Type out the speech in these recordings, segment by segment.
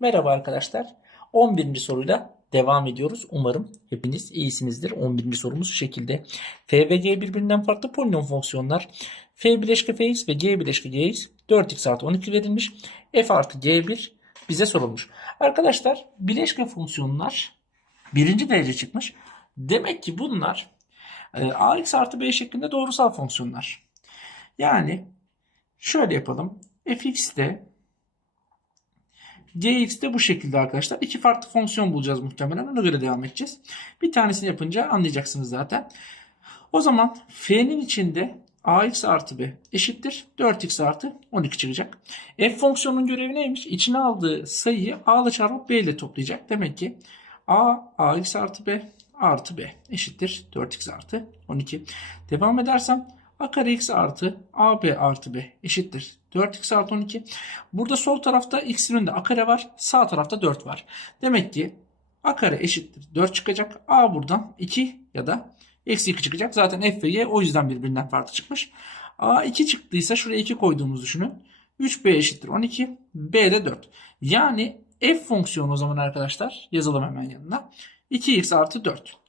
Merhaba arkadaşlar. 11. soruyla devam ediyoruz. Umarım hepiniz iyisinizdir. 11. sorumuz şu şekilde. F ve G birbirinden farklı polinom fonksiyonlar. F bileşke Fx ve G bileşke Gx 4x artı 12 verilmiş. F artı G1 bize sorulmuş. Arkadaşlar bileşke fonksiyonlar birinci derece çıkmış. Demek ki bunlar e, ax artı b şeklinde doğrusal fonksiyonlar. Yani şöyle yapalım. fx'te gx de bu şekilde arkadaşlar. İki farklı fonksiyon bulacağız muhtemelen. Ona göre devam edeceğiz. Bir tanesini yapınca anlayacaksınız zaten. O zaman f'nin içinde ax artı b eşittir 4x artı 12 çıkacak. F fonksiyonunun görevi neymiş? İçine aldığı sayıyı a ile çarpıp b ile toplayacak. Demek ki a ax artı b artı b eşittir 4x artı 12. Devam edersem a kare x artı ab artı b eşittir 4x artı 12. Burada sol tarafta x'in önünde a kare var. Sağ tarafta 4 var. Demek ki a kare eşittir 4 çıkacak. a buradan 2 ya da eksi 2 çıkacak. Zaten f ve y o yüzden birbirinden farklı çıkmış. a 2 çıktıysa şuraya 2 koyduğumuzu düşünün. 3b eşittir 12. b de 4. Yani f fonksiyonu o zaman arkadaşlar yazalım hemen yanına. 2x artı 4.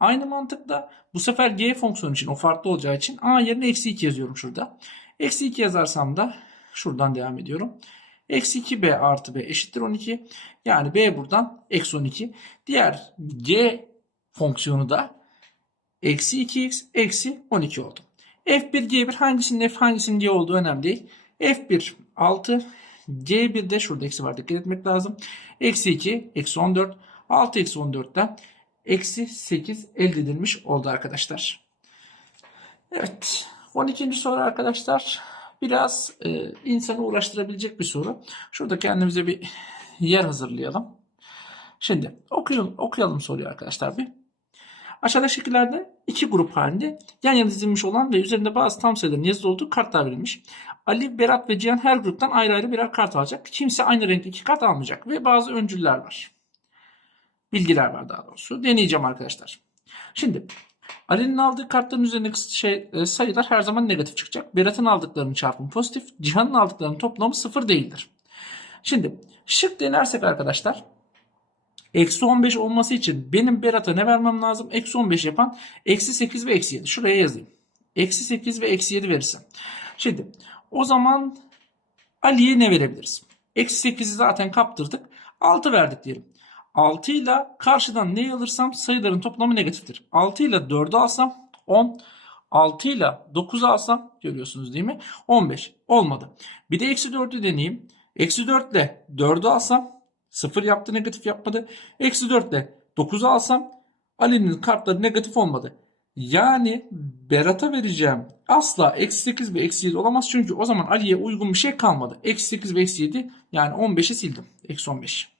Aynı mantıkla bu sefer g fonksiyonu için o farklı olacağı için a yerine eksi 2 yazıyorum şurada. Eksi 2 yazarsam da şuradan devam ediyorum. Eksi 2b artı b eşittir 12. Yani b buradan eksi 12. Diğer g fonksiyonu da eksi 2x eksi 12 oldu. f1 g1 hangisinin f hangisinin g olduğu önemli değil. f1 6 g1 de şurada eksi var dikkat etmek lazım. Eksi 2 eksi 14 6 eksi 14'ten eksi 8 elde edilmiş oldu arkadaşlar. Evet 12. soru arkadaşlar biraz e, insanı uğraştırabilecek bir soru. Şurada kendimize bir yer hazırlayalım. Şimdi okuyalım, okuyalım soruyu arkadaşlar bir. Aşağıdaki şekillerde iki grup halinde yan yana dizilmiş olan ve üzerinde bazı tam sayıların yazılı olduğu kartlar verilmiş. Ali, Berat ve Cihan her gruptan ayrı ayrı birer kart alacak. Kimse aynı renkli iki kart almayacak ve bazı öncüller var. Bilgiler var daha doğrusu. Deneyeceğim arkadaşlar. Şimdi Ali'nin aldığı kartların üzerindeki şey, e, sayılar her zaman negatif çıkacak. Berat'ın aldıklarının çarpımı pozitif. Cihan'ın aldıklarının toplamı sıfır değildir. Şimdi şık denersek arkadaşlar Eksi 15 olması için benim Berat'a ne vermem lazım? Eksi 15 yapan eksi 8 ve eksi 7. Şuraya yazayım. Eksi 8 ve eksi 7 verirsem. Şimdi o zaman Ali'ye ne verebiliriz? Eksi 8'i zaten kaptırdık. 6 verdik diyelim. 6 ile karşıdan neyi alırsam sayıların toplamı negatiftir. 6 ile 4'ü alsam 10. 6 ile 9'u alsam görüyorsunuz değil mi? 15. Olmadı. Bir de eksi 4'ü deneyeyim. Eksi 4 ile 4'ü alsam 0 yaptı negatif yapmadı. Eksi 4 ile 9'u alsam Ali'nin kartları negatif olmadı. Yani Berat'a vereceğim asla eksi 8 ve eksi 7 olamaz. Çünkü o zaman Ali'ye uygun bir şey kalmadı. Eksi 8 ve eksi 7 yani 15'i sildim. Eksi 15.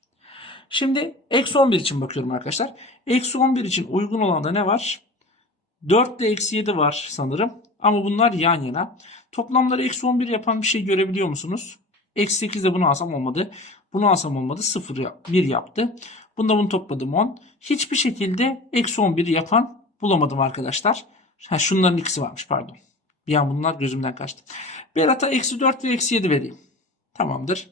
Şimdi eksi 11 için bakıyorum arkadaşlar. Eksi 11 için uygun olan da ne var? 4 ile eksi 7 var sanırım. Ama bunlar yan yana. Toplamları eksi 11 yapan bir şey görebiliyor musunuz? Eksi 8 de bunu alsam olmadı. Bunu alsam olmadı. 0 1 yaptı. Bunda bunu topladım 10. Hiçbir şekilde eksi 11 yapan bulamadım arkadaşlar. Ha, şunların ikisi varmış pardon. Bir an bunlar gözümden kaçtı. Berat'a eksi 4 ve eksi 7 vereyim. Tamamdır.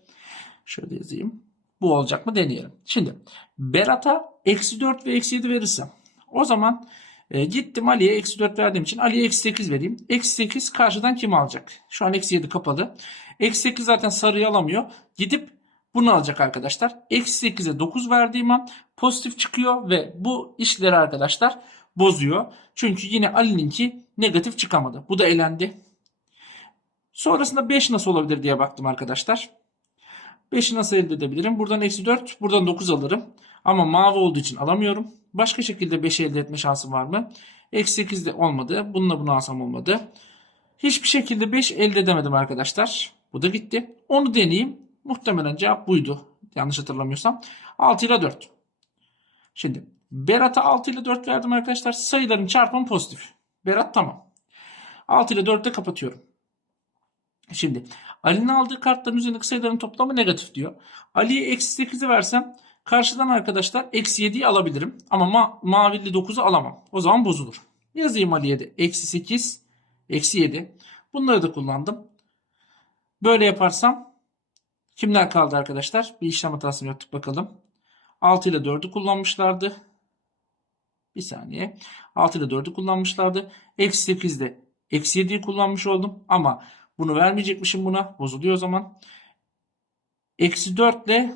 Şöyle yazayım. Bu olacak mı deneyelim. Şimdi Berat'a eksi 4 ve eksi 7 verirsem o zaman e, gittim Ali'ye eksi 4 verdiğim için Ali'ye eksi 8 vereyim. Eksi 8 karşıdan kim alacak? Şu an eksi 7 kapalı. Eksi 8 zaten sarıyı alamıyor. Gidip bunu alacak arkadaşlar. Eksi 8'e 9 verdiğim an pozitif çıkıyor ve bu işleri arkadaşlar bozuyor. Çünkü yine Ali'ninki negatif çıkamadı. Bu da elendi. Sonrasında 5 nasıl olabilir diye baktım arkadaşlar. 5'i nasıl elde edebilirim? Buradan eksi 4, buradan 9 alırım. Ama mavi olduğu için alamıyorum. Başka şekilde 5'i elde etme şansım var mı? Eksi 8 de olmadı. Bununla bunu alsam olmadı. Hiçbir şekilde 5 elde edemedim arkadaşlar. Bu da gitti. Onu deneyeyim. Muhtemelen cevap buydu. Yanlış hatırlamıyorsam. 6 ile 4. Şimdi Berat'a 6 ile 4 verdim arkadaşlar. Sayıların çarpımı pozitif. Berat tamam. 6 ile 4'te kapatıyorum. Şimdi Ali'nin aldığı kartların üzerindeki sayıların toplamı negatif diyor. Ali'ye eksi 8'i versem karşıdan arkadaşlar eksi 7'yi alabilirim. Ama ma mavili 9'u alamam. O zaman bozulur. Yazayım Ali'ye de eksi 8 eksi 7. Bunları da kullandım. Böyle yaparsam Kimler kaldı arkadaşlar? Bir işlem hatası yaptık bakalım. 6 ile 4'ü kullanmışlardı. Bir saniye. 6 ile 4'ü kullanmışlardı. Eksi 8 ile eksi 7'yi kullanmış oldum. Ama bunu vermeyecekmişim buna. Bozuluyor o zaman. Eksi 4 ile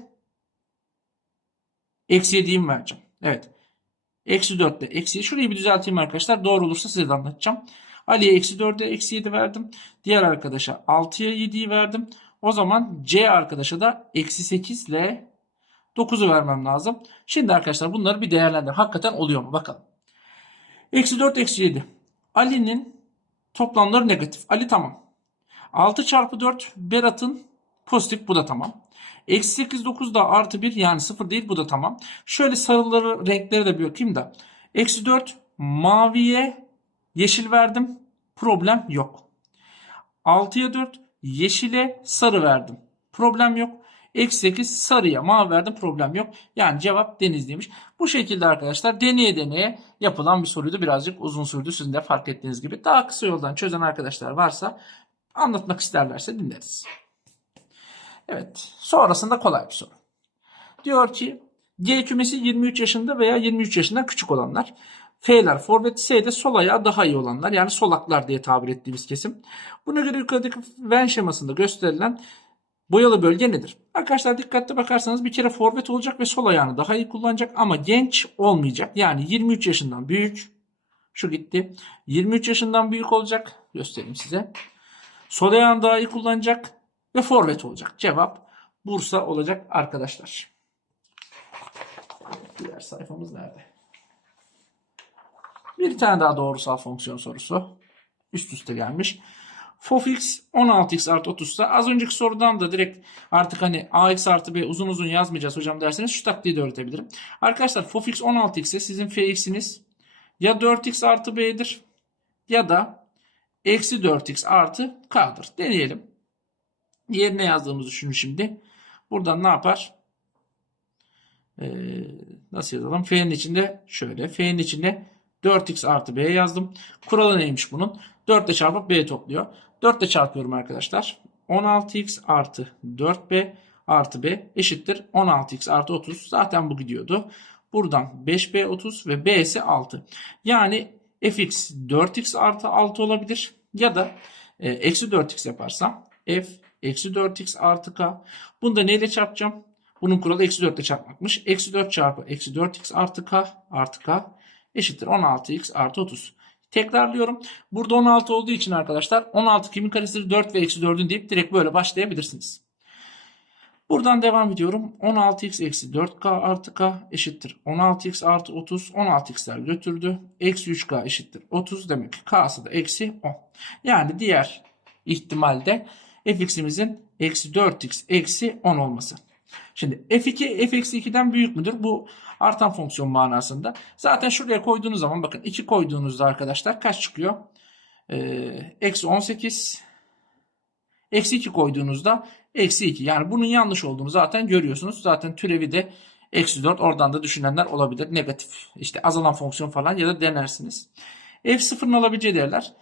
eksi 7'yi mi vereceğim? Evet. Eksi 4 ile eksi Şurayı bir düzelteyim arkadaşlar. Doğru olursa size de anlatacağım. Ali'ye eksi 4'e eksi 7 verdim. Diğer arkadaşa 6'ya 7'yi verdim. O zaman C arkadaşa da eksi 8 ile 9'u vermem lazım. Şimdi arkadaşlar bunları bir değerlendir. Hakikaten oluyor mu? Bakalım. Eksi 4 eksi 7. Ali'nin toplamları negatif. Ali tamam. 6 çarpı 4 Berat'ın pozitif. Bu da tamam. Eksi 8 9 da artı 1 yani 0 değil. Bu da tamam. Şöyle sarıları renkleri de bir bakayım da. Eksi 4 maviye yeşil verdim. Problem yok. 6'ya 4 yeşile sarı verdim. Problem yok. Eksi 8 sarıya mavi verdim problem yok. Yani cevap denizliymiş. Bu şekilde arkadaşlar deneye deneye yapılan bir soruydu. Birazcık uzun sürdü sizin de fark ettiğiniz gibi. Daha kısa yoldan çözen arkadaşlar varsa anlatmak isterlerse dinleriz. Evet sonrasında kolay bir soru. Diyor ki G kümesi 23 yaşında veya 23 yaşından küçük olanlar. F'ler forvet, S'de sol ayağı daha iyi olanlar yani solaklar diye tabir ettiğimiz kesim. Buna göre yukarıdaki Venn şemasında gösterilen boyalı bölge nedir? Arkadaşlar dikkatli bakarsanız bir kere forvet olacak ve sol ayağını daha iyi kullanacak ama genç olmayacak. Yani 23 yaşından büyük. Şu gitti. 23 yaşından büyük olacak. Göstereyim size. Sol ayağını daha iyi kullanacak ve forvet olacak. Cevap Bursa olacak arkadaşlar. Diğer sayfamız nerede? Bir tane daha doğrusal fonksiyon sorusu. Üst üste gelmiş. Fofx 16x artı 30 ise az önceki sorudan da direkt artık hani ax artı b uzun uzun yazmayacağız hocam derseniz şu taktiği de öğretebilirim. Arkadaşlar fofx 16x ise sizin fx'iniz ya 4x artı b'dir ya da eksi 4x artı k'dır. Deneyelim. Yerine yazdığımızı düşünün şimdi. Buradan ne yapar? Ee, nasıl yazalım? F'nin içinde şöyle. F'nin içinde 4x artı b yazdım. Kuralı neymiş bunun? 4 ile çarpıp b topluyor. 4 ile çarpıyorum arkadaşlar. 16x artı 4b artı b eşittir 16x artı 30. Zaten bu gidiyordu. Buradan 5b 30 ve b ise 6. Yani fx 4x artı 6 olabilir. Ya da e, eksi 4x yaparsam f eksi 4x artı k. Bunu da neyle çarpacağım? Bunun kuralı eksi 4 ile çarpmakmış. Eksi 4 çarpı eksi 4x artı k artı k eşittir 16x artı 30. Tekrarlıyorum. Burada 16 olduğu için arkadaşlar 16 kimin karesidir 4 ve eksi 4'ün deyip direkt böyle başlayabilirsiniz. Buradan devam ediyorum. 16x eksi 4k artı k eşittir 16x artı 30. 16x'ler götürdü. Eksi 3k eşittir 30 demek ki k'sı da eksi 10. Yani diğer ihtimalde fx'imizin eksi 4x eksi 10 olması. Şimdi f2 f eksi 2'den büyük müdür? Bu artan fonksiyon manasında. Zaten şuraya koyduğunuz zaman bakın 2 koyduğunuzda arkadaşlar kaç çıkıyor? Ee, eksi 18 eksi 2 koyduğunuzda eksi 2. Yani bunun yanlış olduğunu zaten görüyorsunuz. Zaten türevi de eksi 4 oradan da düşünenler olabilir. Negatif işte azalan fonksiyon falan ya da denersiniz. F0'ın alabileceği değerler.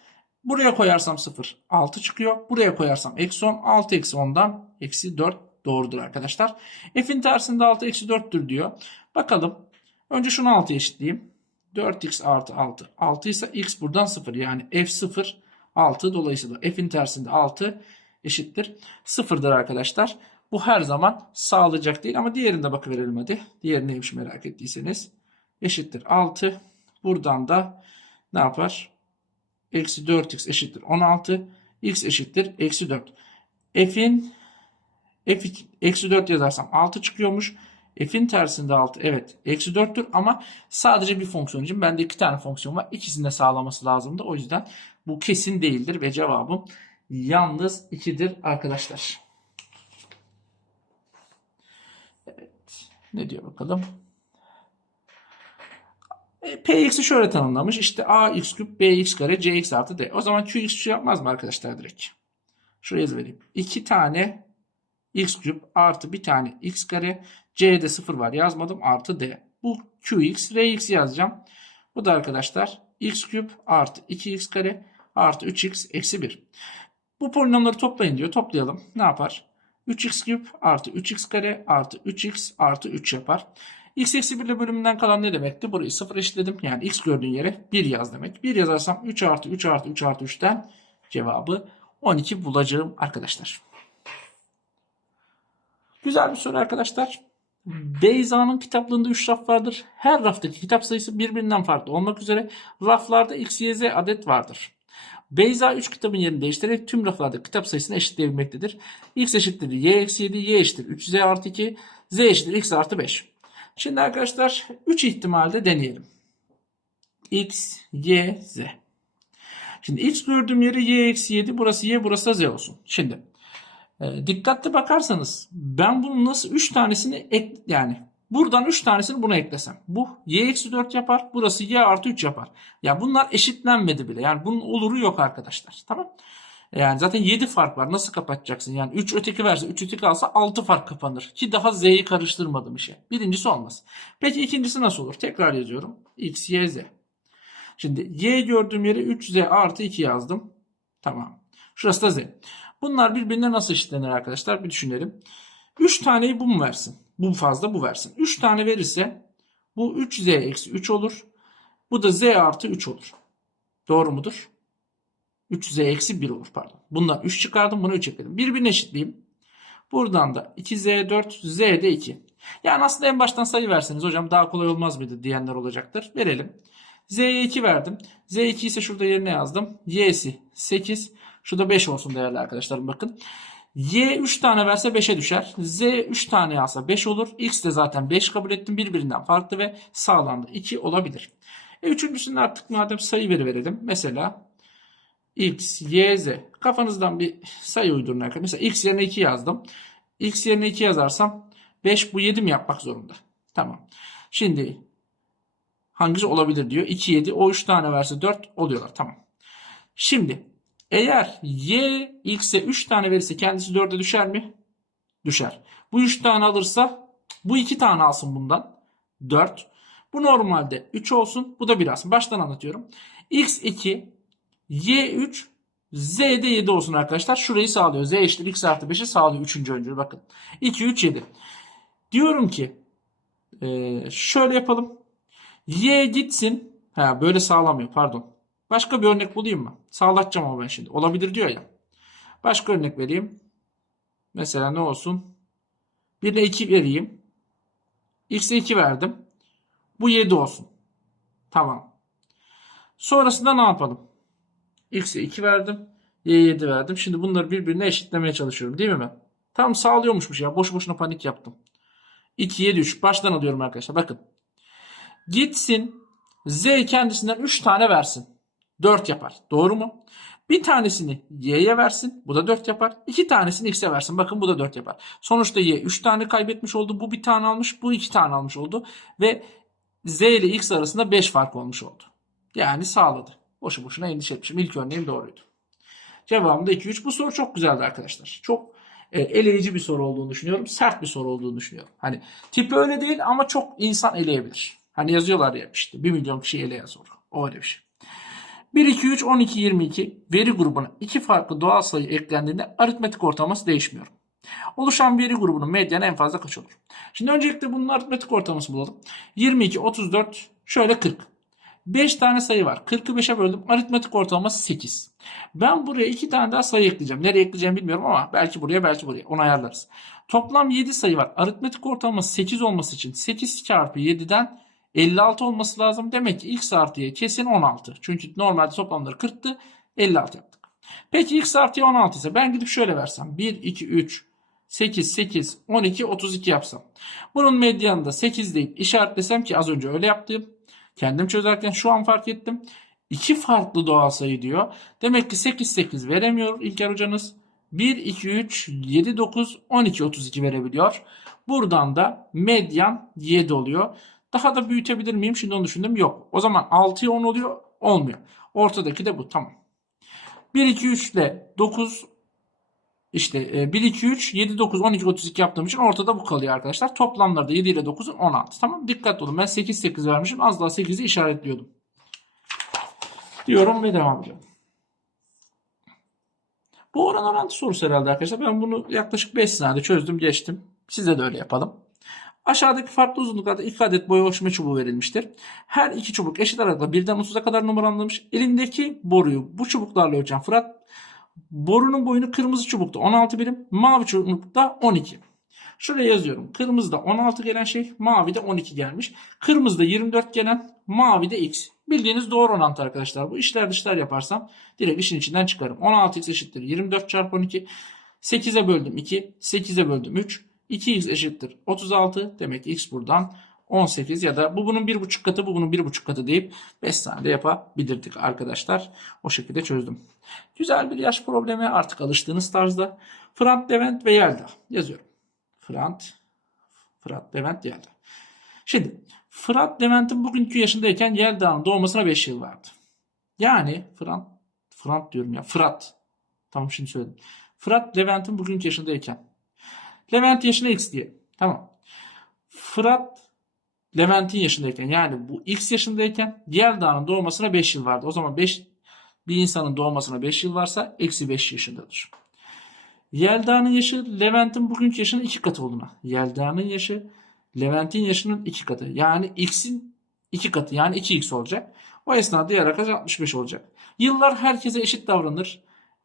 Buraya koyarsam 0 6 çıkıyor. Buraya koyarsam eksi 10 6 eksi 10'dan eksi 4 doğrudur arkadaşlar. F'in tersinde 6 eksi 4'tür diyor. Bakalım. Önce şunu 6'ya eşitleyeyim. 4x artı 6. 6 ise x buradan 0. Yani f0 6. Dolayısıyla f'in tersinde 6 eşittir. 0'dır arkadaşlar. Bu her zaman sağlayacak değil ama diğerinde bakıverelim hadi. Diğeri neymiş merak ettiyseniz. Eşittir 6. Buradan da ne yapar? Eksi 4x eşittir 16. x eşittir eksi 4. F'in f eksi 4 yazarsam 6 çıkıyormuş. F'in tersinde 6 evet eksi 4'tür ama sadece bir fonksiyon için bende iki tane fonksiyon var. İkisini de sağlaması lazımdı. O yüzden bu kesin değildir ve cevabım yalnız 2'dir arkadaşlar. Evet. Ne diyor bakalım? E, Px'i şöyle tanımlamış. İşte ax küp bx kare cx artı d. O zaman qx şu yapmaz mı arkadaşlar direkt? Şuraya vereyim. İki tane x küp artı bir tane x kare. C'de 0 var yazmadım artı d. Bu qx rx yazacağım. Bu da arkadaşlar x küp artı 2x kare artı 3x eksi 1. Bu polinomları toplayın diyor. Toplayalım. Ne yapar? 3x küp artı 3x kare artı 3x artı 3 yapar. x eksi 1 ile bölümünden kalan ne demekti? Burayı 0 eşitledim. Yani x gördüğün yere 1 yaz demek. 1 yazarsam 3 artı 3 artı 3 artı 3'ten cevabı 12 bulacağım arkadaşlar. Güzel bir soru arkadaşlar. Beyza'nın kitaplığında 3 raf vardır. Her raftaki kitap sayısı birbirinden farklı olmak üzere raflarda x, y, z adet vardır. Beyza 3 kitabın yerini değiştirerek tüm raflarda kitap sayısını eşitleyebilmektedir. x eşittir y eksi 7, y eşittir 3z artı 2, z eşittir x artı 5. Şimdi arkadaşlar 3 ihtimalde deneyelim. x, y, z. Şimdi x gördüğüm yeri y eksi 7, burası y, burası da z olsun. Şimdi e, dikkatli bakarsanız ben bunun nasıl 3 tanesini ek, yani buradan 3 tanesini buna eklesem. Bu y eksi 4 yapar. Burası y artı 3 yapar. Ya bunlar eşitlenmedi bile. Yani bunun oluru yok arkadaşlar. Tamam. Yani zaten 7 fark var. Nasıl kapatacaksın? Yani 3 öteki verse 3 öteki alsa 6 fark kapanır. Ki daha z'yi karıştırmadım işe. Birincisi olmaz. Peki ikincisi nasıl olur? Tekrar yazıyorum. x, y, z. Şimdi y gördüğüm yere 3z artı 2 yazdım. Tamam. Şurası da z. Bunlar birbirine nasıl eşitlenir arkadaşlar? Bir düşünelim. 3 taneyi bu mu versin? Bu fazla bu versin. 3 tane verirse bu 3z eksi 3 olur. Bu da z artı 3 olur. Doğru mudur? 3z eksi 1 olur pardon. Bundan 3 çıkardım bunu 3 ekledim. Birbirine eşitleyeyim. Buradan da 2z 4 z de 2. Yani aslında en baştan sayı verseniz hocam daha kolay olmaz mıydı diyenler olacaktır. Verelim. z'ye 2 verdim. z2 ise şurada yerine yazdım. y'si 8. Şurada 5 olsun değerli arkadaşlarım bakın. Y 3 tane verse 5'e düşer. Z 3 tane alsa 5 olur. X de zaten 5 kabul ettim. Birbirinden farklı ve sağlandı. 2 olabilir. E üçüncüsünde artık madem sayı veri verelim. Mesela X, Y, Z. Kafanızdan bir sayı uydurun arkadaşlar. Mesela X yerine 2 yazdım. X yerine 2 yazarsam 5 bu 7 mi yapmak zorunda? Tamam. Şimdi hangisi olabilir diyor. 2, 7. O 3 tane verse 4 oluyorlar. Tamam. Şimdi eğer y x'e 3 tane verirse kendisi 4'e düşer mi? Düşer. Bu 3 tane alırsa bu 2 tane alsın bundan. 4. Bu normalde 3 olsun. Bu da 1 alsın. Baştan anlatıyorum. x 2 y 3 z de 7 olsun arkadaşlar. Şurayı sağlıyor. z eşittir x artı 5'i sağlıyor 3. öncül. Bakın. 2 3 7. Diyorum ki şöyle yapalım. y gitsin. Ha böyle sağlamıyor pardon. Başka bir örnek bulayım mı? Sağlatacağım ama ben şimdi. Olabilir diyor ya. Başka örnek vereyim. Mesela ne olsun? 1 ile 2 vereyim. X'e 2 verdim. Bu 7 olsun. Tamam. Sonrasında ne yapalım? X'e 2 verdim. Y'ye 7 verdim. Şimdi bunları birbirine eşitlemeye çalışıyorum. Değil mi ben? Tam sağlıyormuşmuş ya. Boş boşuna panik yaptım. 2, 7, 3. Baştan alıyorum arkadaşlar. Bakın. Gitsin. Z kendisinden 3 tane versin. 4 yapar. Doğru mu? Bir tanesini y'ye versin. Bu da 4 yapar. İki tanesini x'e versin. Bakın bu da 4 yapar. Sonuçta y 3 tane kaybetmiş oldu. Bu bir tane almış. Bu 2 tane almış oldu. Ve z ile x arasında 5 fark olmuş oldu. Yani sağladı. Boşu boşuna endişe etmişim. İlk örneğim doğruydu. Cevabım da 2-3. Bu soru çok güzeldi arkadaşlar. Çok e, eleyici bir soru olduğunu düşünüyorum. Sert bir soru olduğunu düşünüyorum. Hani tipi öyle değil ama çok insan eleyebilir. Hani yazıyorlar ya işte 1 milyon kişi eleyen soru. O öyle bir şey. 1, 2, 3, 12, 22 veri grubuna iki farklı doğal sayı eklendiğinde aritmetik ortalaması değişmiyor. Oluşan veri grubunun medyanı en fazla kaç olur? Şimdi öncelikle bunun aritmetik ortalaması bulalım. 22, 34, şöyle 40. 5 tane sayı var. 40'ı 5'e böldüm. Aritmetik ortalaması 8. Ben buraya 2 tane daha sayı ekleyeceğim. Nereye ekleyeceğim bilmiyorum ama belki buraya belki buraya. Onu ayarlarız. Toplam 7 sayı var. Aritmetik ortalaması 8 olması için 8 çarpı 7'den 56 olması lazım. Demek ki x artı y kesin 16. Çünkü normalde toplamları 40'tı. 56 yaptık. Peki x artı y 16 ise ben gidip şöyle versem. 1, 2, 3, 8, 8, 12, 32 yapsam. Bunun medyanı da 8 deyip işaretlesem ki az önce öyle yaptım. Kendim çözerken şu an fark ettim. İki farklı doğal sayı diyor. Demek ki 8, 8 veremiyor İlker hocanız. 1, 2, 3, 7, 9, 12, 32 verebiliyor. Buradan da medyan 7 oluyor. Daha da büyütebilir miyim? Şimdi onu düşündüm. Yok. O zaman 6'ya 10 oluyor. Olmuyor. Ortadaki de bu. Tamam. 1, 2, 3 ile 9 işte 1, 2, 3, 7, 9, 12, 32 yaptığım için ortada bu kalıyor arkadaşlar. Toplamlarda 7 ile 9'un 16. Tamam. Dikkat olun. Ben 8, 8 vermişim. Az daha 8'i işaretliyordum. Diyorum ve devam ediyorum. Bu oran orantı sorusu herhalde arkadaşlar. Ben bunu yaklaşık 5 saniyede çözdüm geçtim. Size de öyle yapalım. Aşağıdaki farklı uzunluklarda 2 adet boy ölçme çubuğu verilmiştir. Her iki çubuk eşit aralıkla birden 30'a kadar numaralanmış. Elindeki boruyu bu çubuklarla ölçen Fırat borunun boyunu kırmızı çubukta 16 birim, mavi çubukta 12. Şuraya yazıyorum. Kırmızıda 16 gelen şey, mavide 12 gelmiş. Kırmızıda 24 gelen, mavide x. Bildiğiniz doğru orantı arkadaşlar. Bu işler dışlar yaparsam direkt işin içinden çıkarım. 16x eşittir 24 çarpı 12. 8'e böldüm 2, 8'e böldüm 3. 2x eşittir 36. Demek ki x buradan 18 ya da bu bunun 1,5 katı bu bunun 1,5 katı deyip 5 saniyede yapabilirdik arkadaşlar. O şekilde çözdüm. Güzel bir yaş problemi artık alıştığınız tarzda. Frant, Levent ve Yelda yazıyorum. Frant, Fırat, Levent, Yelda. Şimdi Fırat Levent'in bugünkü yaşındayken Yelda'nın doğmasına 5 yıl vardı. Yani Fırat, Fırat diyorum ya Fırat. Tamam şimdi söyledim. Fırat Levent'in bugünkü yaşındayken. Levent yaşına x diye. Tamam. Fırat Levent'in yaşındayken yani bu x yaşındayken Yelda'nın doğmasına 5 yıl vardı. O zaman 5 bir insanın doğmasına 5 yıl varsa eksi 5 yaşındadır. Yelda'nın yaşı Levent'in bugünkü yaşının 2 katı olduğuna. Yelda'nın yaşı Levent'in yaşının 2 katı. Yani x'in 2 katı yani 2x olacak. O esnada diğer arkadaş 65 olacak. Yıllar herkese eşit davranır.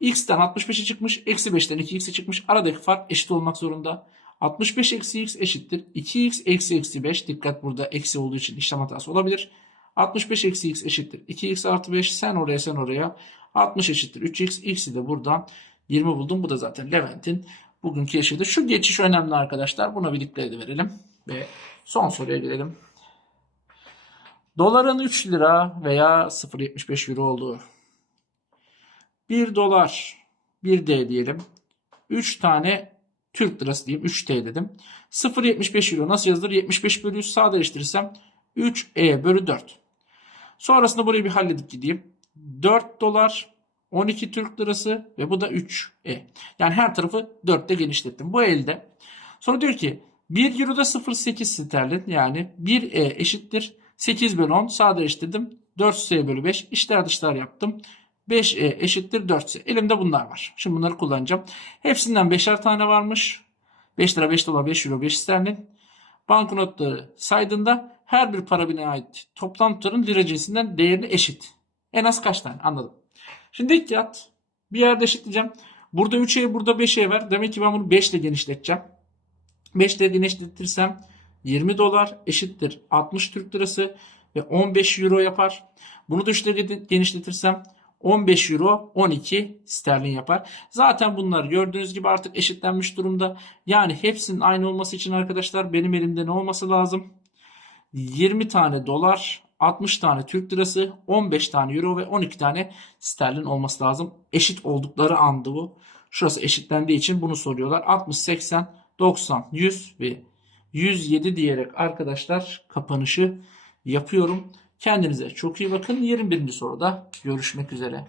X'ten 65'e çıkmış, eksi 5'ten 2x'e çıkmış. Aradaki fark eşit olmak zorunda. 65 eksi x eşittir. 2x eksi eksi 5. Dikkat burada eksi olduğu için işlem hatası olabilir. 65 eksi x eşittir. 2x artı 5 sen oraya sen oraya. 60 eşittir 3x. x'i de buradan 20 buldum. Bu da zaten Levent'in bugünkü yaşadığı. Şu geçiş önemli arkadaşlar. Buna bir dikkat verelim. Ve son soruya gelelim. Doların 3 lira veya 0.75 euro olduğu. 1 dolar 1 D diyelim. 3 tane Türk lirası diyeyim. 3T dedim. 0.75 euro nasıl yazılır? 75 bölü 100 sadeleştirirsem 3E bölü 4. Sonrasında burayı bir halledip gideyim. 4 dolar 12 Türk lirası ve bu da 3E. Yani her tarafı 4'te genişlettim. Bu elde. Sonra diyor ki 1 Euro'da 0.8 sterlin yani 1E eşittir 8 bölü 10 sadeleştirdim. 4S bölü 5 işler dışlar yaptım. 5E eşittir 4S. Elimde bunlar var. Şimdi bunları kullanacağım. Hepsinden 5'er tane varmış. 5 lira, 5 dolar, 5 euro, 5 sterlin. Banknotları saydığında her bir para birine ait toplam tutarın lira değerini eşit. En az kaç tane anladım. Şimdi dikkat. Bir yerde eşitleyeceğim. Burada 3E burada 5E var. Demek ki ben bunu 5 ile genişleteceğim. 5 ile genişletirsem 20 dolar eşittir 60 Türk lirası ve 15 euro yapar. Bunu da 3 ile genişletirsem 15 euro 12 sterlin yapar. Zaten bunlar gördüğünüz gibi artık eşitlenmiş durumda. Yani hepsinin aynı olması için arkadaşlar benim elimde ne olması lazım? 20 tane dolar, 60 tane Türk lirası, 15 tane euro ve 12 tane sterlin olması lazım. Eşit oldukları andı bu. Şurası eşitlendiği için bunu soruyorlar. 60, 80, 90, 100 ve 107 diyerek arkadaşlar kapanışı yapıyorum. Kendinize çok iyi bakın. 21. soruda görüşmek üzere.